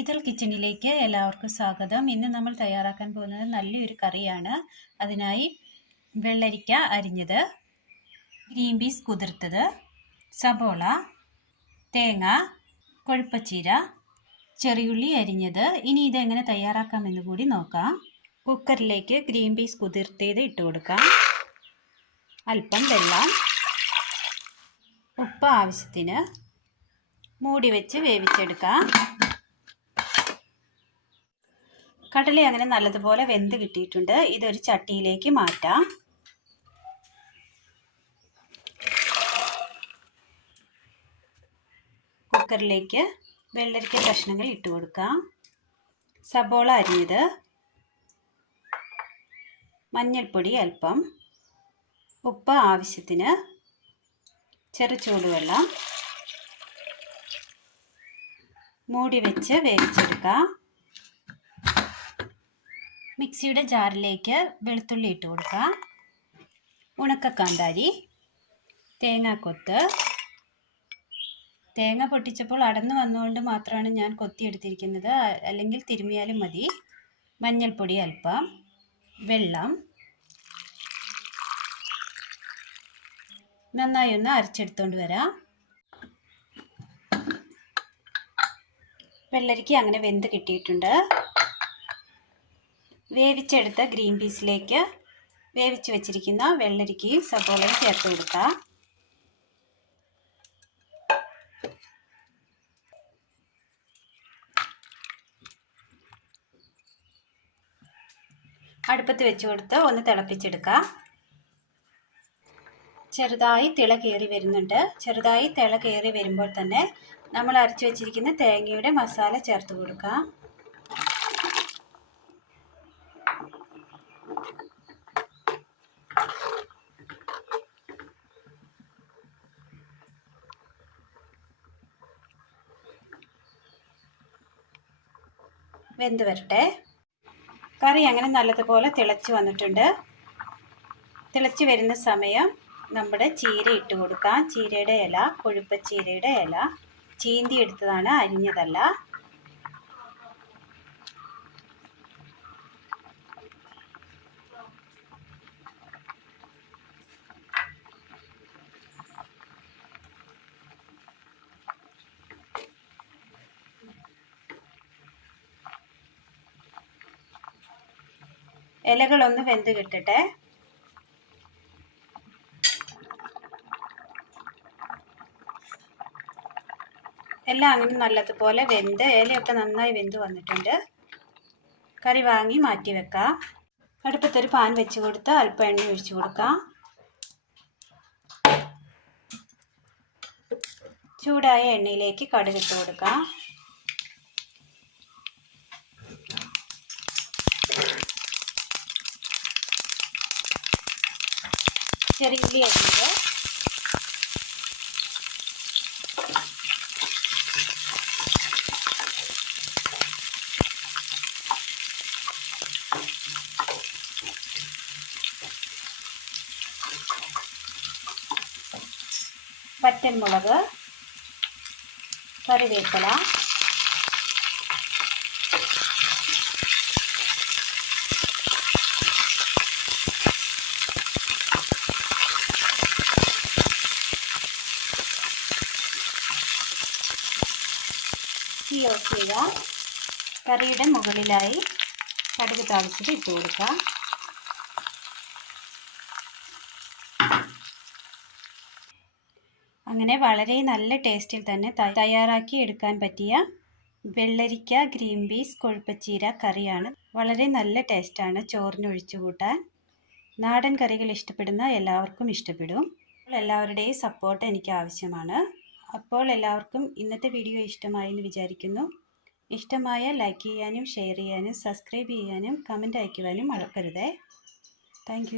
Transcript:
ഇതിൽ കിച്ചണിലേക്ക് എല്ലാവർക്കും സ്വാഗതം. ഇന്ന് നമ്മൾ തയ്യാറാക്കാൻ പോകുന്നത് നല്ലൊരു കറിയാണ്. അതിനായി വെള്ളരിക്ക അരിഞ്ഞത് ഗ്രീൻ പീസ് കുതിർത്തത് സബോള തേങ്ങ കൊഴുപ്പച്ചീര ചെറിയുള്ളി അരിഞ്ഞത്. ഇനി ഇതെങ്ങനെ തയ്യാറാക്കാമെന്ന് കൂടി നോക്കാം. കുക്കറിലേക്ക് ഗ്രീൻ പീസ് കുതിർത്തിയത് ഇട്ട് കൊടുക്കാം. അല്പം വെള്ളം ഉപ്പ് ആവശ്യത്തിന് മൂടി വെച്ച് വേവിച്ചെടുക്കാം. കടല അങ്ങനെ നല്ലതുപോലെ വെന്ത് കിട്ടിയിട്ടുണ്ട്. ഇതൊരു ചട്ടിയിലേക്ക് മാറ്റാം. കുക്കറിലേക്ക് വെള്ളരിക്ക കഷ്ണങ്ങൾ ഇട്ട് കൊടുക്കാം. സബോള അരിഞ്ഞത്. മഞ്ഞൾപ്പൊടി അല്പം. ഉപ്പ് ആവശ്യത്തിന്. ചെറു ചൂടുവെള്ളം. മൂടി വെച്ച് വേവിച്ചെടുക്കാം. മിക്സിയുടെ ജാറിലേക്ക് വെളുത്തുള്ളി ഇട്ട് കൊടുക്കാം ഉണക്കക്കാന്താരി തേങ്ങാക്കൊത്ത്. തേങ്ങ പൊട്ടിച്ചപ്പോൾ അടന്നു വന്നുകൊണ്ട് മാത്രമാണ് ഞാൻ കൊത്തിയെടുത്തിരിക്കുന്നത് അല്ലെങ്കിൽ തിരുമിയാലും മതി. മഞ്ഞൾപ്പൊടി അല്പം വെള്ളം. നന്നായി ഒന്ന് അരച്ചെടുത്തോണ്ട് വരാം. വെള്ളരിക്ക അങ്ങനെ വെന്ത് കിട്ടിയിട്ടുണ്ട്. വേവിച്ചെടുത്ത ഗ്രീൻ പീസിലേക്ക് വേവിച്ച് വെച്ചിരിക്കുന്ന വെള്ളരിക്കയും സബോളയും ചേർത്ത് കൊടുക്കാം. അടുപ്പത്ത് വെച്ച് കൊടുത്ത് ഒന്ന് തിളപ്പിച്ചെടുക്കാം. ചെറുതായി തിള കയറി വരുന്നുണ്ട്. ചെറുതായി തിള കയറി വരുമ്പോൾ തന്നെ നമ്മൾ അരച്ചു വെച്ചിരിക്കുന്ന തേങ്ങയുടെ മസാല ചേർത്ത് കൊടുക്കാം. വെന്ത് വരട്ടെ. കറി അങ്ങനെ നല്ലതുപോലെ തിളച്ച് വന്നിട്ടുണ്ട്. തിളച്ച് വരുന്ന സമയം നമ്മുടെ ചീര ഇട്ട് കൊടുക്കാം. ചീരയുടെ ഇല കൊഴുപ്പ ചീരയുടെ ഇല ചീന്തി എടുത്തതാണ് അരിഞ്ഞതല്ല. ഇലകളൊന്ന് വെന്ത് കിട്ടട്ടെ എല്ലാം അങ്ങനെ നല്ലതുപോലെ വെന്ത് ഇലയൊക്കെ നന്നായി വെന്ത് വന്നിട്ടുണ്ട്. കറി വാങ്ങി മാറ്റി വെക്കാം. അടുപ്പത്തൊരു പാൻ വെച്ച് കൊടുത്ത് അല്പം എണ്ണ ഒഴിച്ച് കൊടുക്കാം. ചൂടായ എണ്ണയിലേക്ക് കടുകിട്ട് കൊടുക്കാം. சரி உள்ளி எடுத்துங்க பச்சை மிளகு கருவேப்பிலை തീ ഓഫ് ചെയ്യുക. കറിയുടെ മുകളിലായി കടുക് താളിച്ചിട്ട് ഇട്ട് കൊടുക്കുക. അങ്ങനെ വളരെ നല്ല ടേസ്റ്റിൽ തന്നെ തയ്യാറാക്കി എടുക്കാൻ പറ്റിയ വെള്ളരിക്ക ഗ്രീൻ പീസ് കൊഴുപ്പച്ചീര കറിയാണ്. വളരെ നല്ല ടേസ്റ്റാണ് ചോറിന് ഒഴിച്ചു കൂട്ടാൻ. നാടൻ കറികൾ ഇഷ്ടപ്പെടുന്ന എല്ലാവർക്കും ഇഷ്ടപ്പെടും. എല്ലാവരുടെയും സപ്പോർട്ട് എനിക്ക് ആവശ്യമാണ്. അപ്പോൾ എല്ലാവർക്കും ഇന്നത്തെ വീഡിയോ ഇഷ്ടമായി എന്ന് വിചാരിക്കുന്നു. ഇഷ്ടമായ ലൈക്ക് ചെയ്യാനും ഷെയർ ചെയ്യാനും സബ്സ്ക്രൈബ് ചെയ്യാനും കമന്റ് അയക്കുവാനും മറക്കരുതേ. താങ്ക്